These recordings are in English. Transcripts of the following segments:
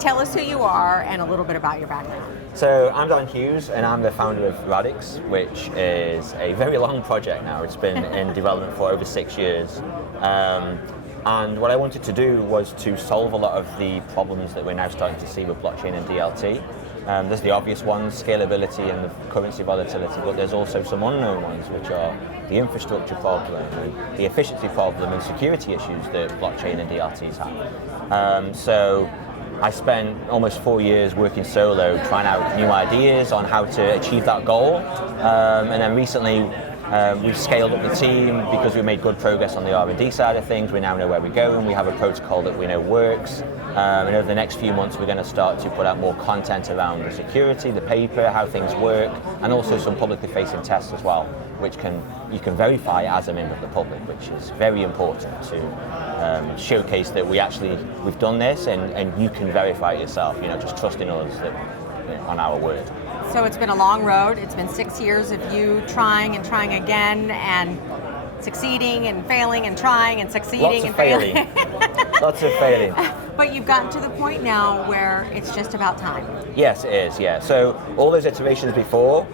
Tell us who you are and a little bit about your background. So I'm Hughes, and I'm the founder of Radix, which is a very long project now. It's been in development for over 6 years. And what I wanted to do was to solve a lot of the problems that we're now starting to see with blockchain and DLT. There's the obvious ones, scalability and the currency volatility, but there's also some unknown ones, which are the infrastructure problem, and the efficiency problem, and security issues that blockchain and DLTs have. So I spent almost 4 years working solo, trying out new ideas on how to achieve that goal. And then recently, we've scaled up the team because we made good progress on the R&D side of things. We now know where we're going. We have a protocol that we know works. And over the next few months, we're going to start to put out more content around the security, the paper, how things work, and also some publicly facing tests as well, which you can verify as a member of the public, which is very important to showcase that we've done this, and you can verify it yourself. Just trusting us on our word. So it's been a long road. It's been 6 years of you trying and trying again, and succeeding and failing and trying and succeeding and failing. Lots of failing. But you've gotten to the point now where it's just about time. Yes, it is, yeah. So all those iterations before,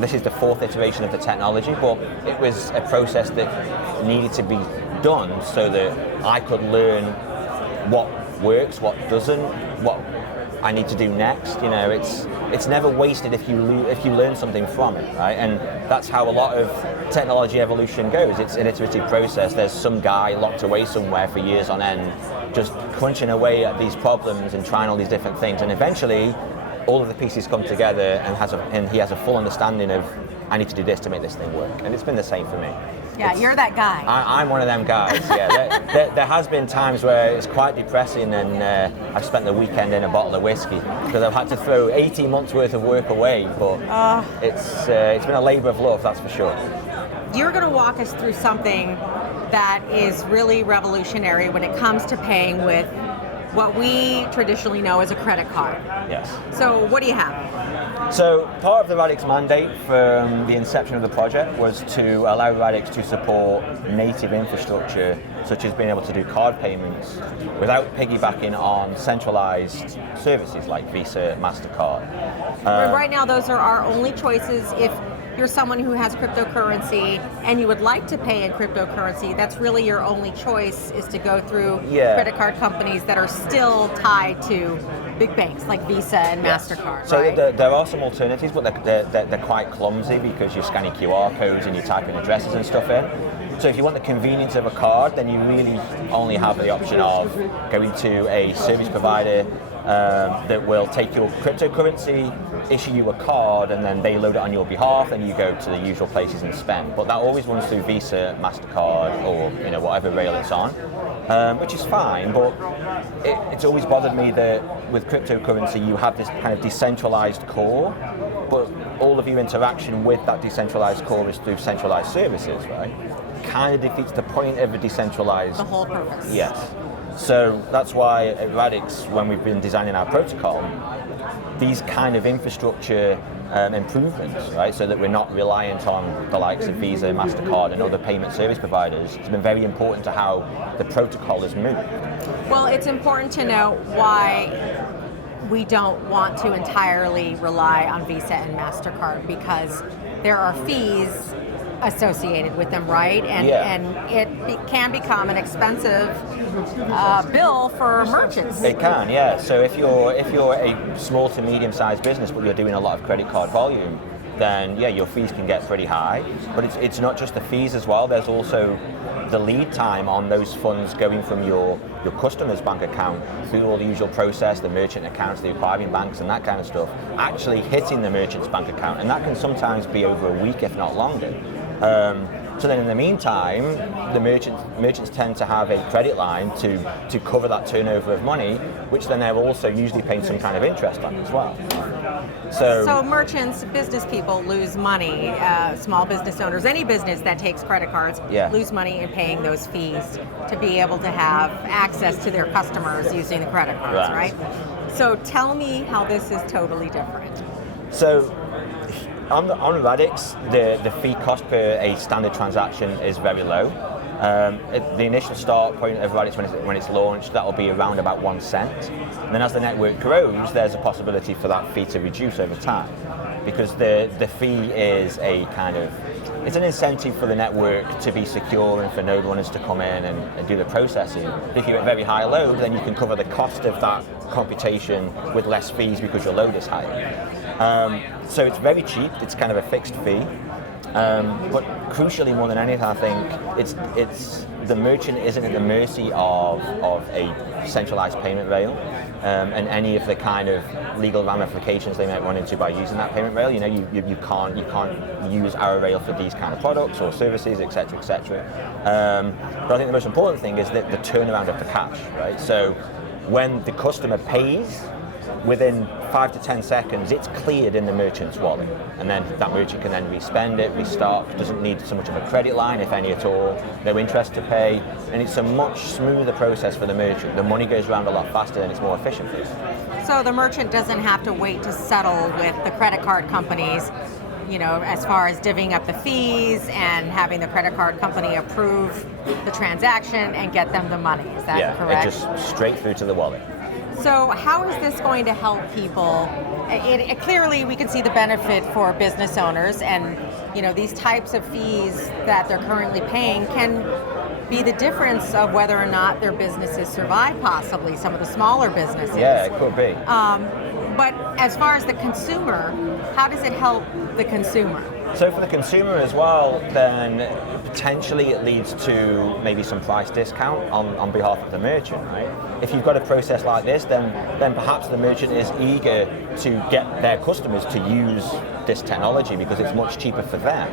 this is the 4th iteration of the technology, but it was a process that needed to be done so that I could learn what works, what doesn't, what I need to do next. It's never wasted if you learn something from it, right? And that's how a lot of technology evolution goes. It's an iterative process. There's some guy locked away somewhere for years on end, just crunching away at these problems and trying all these different things, and eventually all of the pieces come together, and he has a full understanding of, I need to do this to make this thing work. And it's been the same for me. Yeah, you're that guy. I'm one of them guys, yeah. There has been times where it's quite depressing, and I've spent the weekend in a bottle of whiskey because I've had to throw 18 months worth of work away, but it's been a labour of love, that's for sure. You're going to walk us through something that is really revolutionary when it comes to paying with what we traditionally know as a credit card. Yes. So what do you have? So part of the Radix mandate from the inception of the project was to allow Radix to support native infrastructure, such as being able to do card payments without piggybacking on centralized services like Visa, MasterCard. Right now, those are our only choices. If you're someone who has cryptocurrency and you would like to pay in cryptocurrency, that's really your only choice, is to go through credit card companies that are still tied to big banks like Visa and MasterCard. So right? there are some alternatives, but they're quite clumsy because you're scanning QR codes and you're typing addresses and stuff in. So if you want the convenience of a card, then you really only have the option of going to a service provider that will take your cryptocurrency, issue you a card, and then they load it on your behalf, and you go to the usual places and spend. But that always runs through Visa, MasterCard, or whatever rail it's on, which is fine. But it's always bothered me that with cryptocurrency you have this kind of decentralized core, but all of your interaction with that decentralized core is through centralized services, right? Kind of defeats the point of a decentralized. The whole purpose. Yes. So that's why at Radix, when we've been designing our protocol, these kind of infrastructure improvements, right, so that we're not reliant on the likes of Visa, MasterCard, and other payment service providers, it's been very important to how the protocol has moved. Well, it's important to know why we don't want to entirely rely on Visa and MasterCard, because there are fees associated with them, right? And it can become an expensive bill for merchants. It can, yeah. So if you're a small to medium-sized business, but you're doing a lot of credit card volume, then your fees can get pretty high. But it's not just the fees as well. There's also the lead time on those funds going from your customer's bank account through all the usual process, the merchant accounts, the acquiring banks, and that kind of stuff, actually hitting the merchant's bank account, and that can sometimes be over a week, if not longer. So then in the meantime, the merchants tend to have a credit line to cover that turnover of money, which then they're also usually paying some kind of interest on as well. So merchants, business people lose money, small business owners, any business that takes credit cards lose money in paying those fees to be able to have access to their customers using the credit cards, right? So tell me how this is totally different. So on Radix, the fee cost per a standard transaction is very low. The initial start point of Radix when it's launched, that will be around about 1 cent. And then as the network grows, there's a possibility for that fee to reduce over time, because the fee is it's an incentive for the network to be secure and for node runners to come in and do the processing. If you're at very high load, then you can cover the cost of that computation with less fees because your load is higher. So it's very cheap. It's kind of a fixed fee. But crucially, more than anything, I think it's the merchant isn't at the mercy of a centralized payment rail and any of the kind of legal ramifications they might run into by using that payment rail. You know, you can't use our rail for these kind of products or services, etc., etc. But I think the most important thing is that the turnaround of the cash, right? So when the customer pays, within 5 to 10 seconds, it's cleared in the merchant's wallet, and then that merchant can then respend it, restock, doesn't need so much of a credit line, if any at all, no interest to pay, and it's a much smoother process for the merchant. The money goes around a lot faster and it's more efficient for you. So the merchant doesn't have to wait to settle with the credit card companies, you know, as far as divvying up the fees and having the credit card company approve the transaction and get them the money. Is that correct? Yeah, just straight through to the wallet. So how is this going to help people? Clearly, we can see the benefit for business owners, and you know, these types of fees that they're currently paying can be the difference of whether or not their businesses survive, possibly some of the smaller businesses. Yeah, it could be. But as far as the consumer, how does it help the consumer? So for the consumer as well, then potentially it leads to maybe some price discount on behalf of the merchant, right? If you've got a process like this, then perhaps the merchant is eager to get their customers to use this technology because it's much cheaper for them.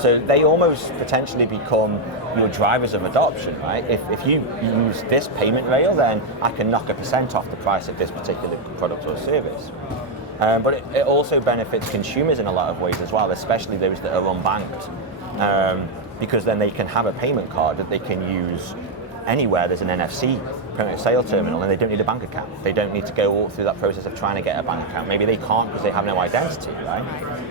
So they almost potentially become your drivers of adoption, right? If you use this payment rail, then I can knock 1% off the price of this particular product or service. But it also benefits consumers in a lot of ways as well, especially those that are unbanked, because then they can have a payment card that they can use anywhere there's an NFC, point of sale terminal, and they don't need a bank account. They don't need to go all through that process of trying to get a bank account. Maybe they can't because they have no identity, right?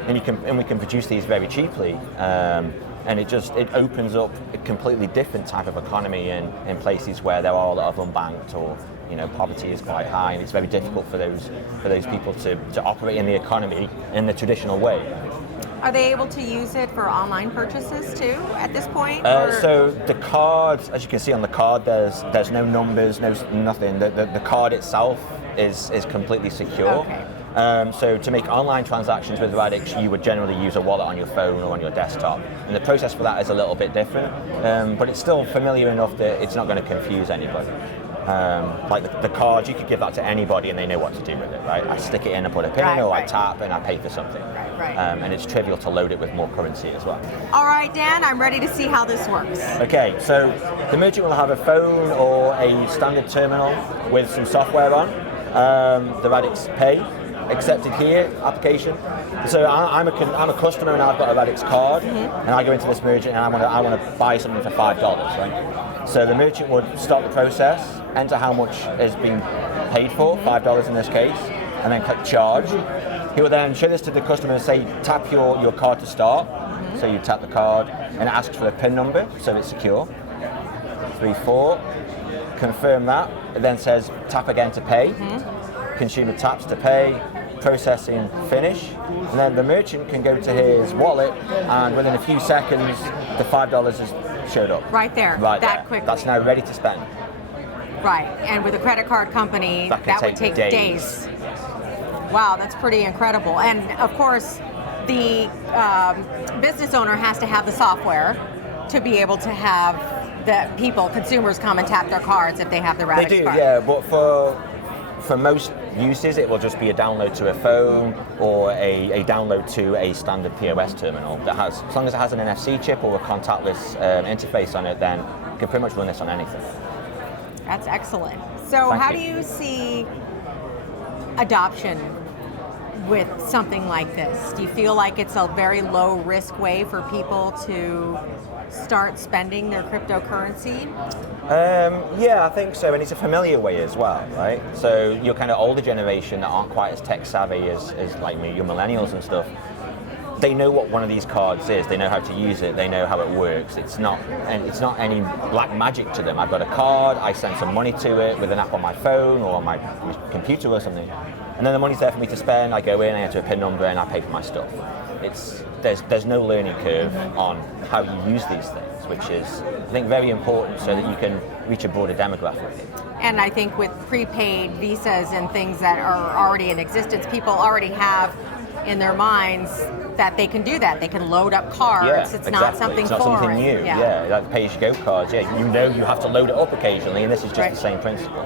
And we can produce these very cheaply, and it opens up a completely different type of economy in places where there are a lot of unbanked, or you know, poverty is quite high, and it's very difficult for those people to operate in the economy in the traditional way. Are they able to use it for online purchases too at this point? So the card, as you can see on the card, there's no numbers, nothing. The card itself is completely secure. Okay. So to make online transactions with Radix, you would generally use a wallet on your phone or on your desktop. And the process for that is a little bit different, but it's still familiar enough that it's not going to confuse anybody. Like the card, you could give that to anybody and they know what to do with it, right? I stick it in and put a pin in, or I tap and I pay for something. Right. And it's trivial to load it with more currency as well. All right, Dan, I'm ready to see how this works. Okay, so the merchant will have a phone or a standard terminal with some software on, the Radix Pay, accepted here application. So I'm a customer and I've got a Radix card, and I go into this merchant and I want to buy something for $5, right? So the merchant would start the process, enter how much is being paid for, $5 in this case, and then click charge. He will then show this to the customer and say, tap your card to start. So you tap the card and it asks for a PIN number, so it's secure. 34, confirm that. It then says tap again to pay. Consumer taps to pay, processing finish, and then the merchant can go to his wallet, and within a few seconds the $5 has showed up. Right there, Right that there. quickly. That's now ready to spend. Right, and with a credit card company, That would take days. Wow, that's pretty incredible. And of course, the business owner has to have the software to be able to have the consumers come and tap their cards if they have the Radix They do, card. yeah, but for most uses, it will just be a download to a phone or a download to a standard POS terminal that has, as long as it has an NFC chip or a contactless interface on it, then you can pretty much run this on anything. That's excellent. So Thank how you. do you see adoption with something like this? Do you feel like it's a very low risk way for people to start spending their cryptocurrency? Yeah, I think so, and it's a familiar way as well, right? So your kind of older generation that aren't quite as tech savvy as like me, your millennials and stuff, they know what one of these cards is. They know how to use it. They know how it works. It's not any black magic to them. I've got a card. I send some money to it with an app on my phone or on my computer or something, and then the money's there for me to spend. I go in, I enter a PIN number, and I pay for my stuff. There's no learning curve on how you use these things, which is, I think, very important so that you can reach a broader demographic. And I think with prepaid visas and things that are already in existence, people already have in their minds that they can do that. They can load up cards. Yeah, it's exactly. not something It's not foreign. something new. Yeah, like pay-as-you-go cards. Yeah, you have to load it up occasionally, and this is just the same principle.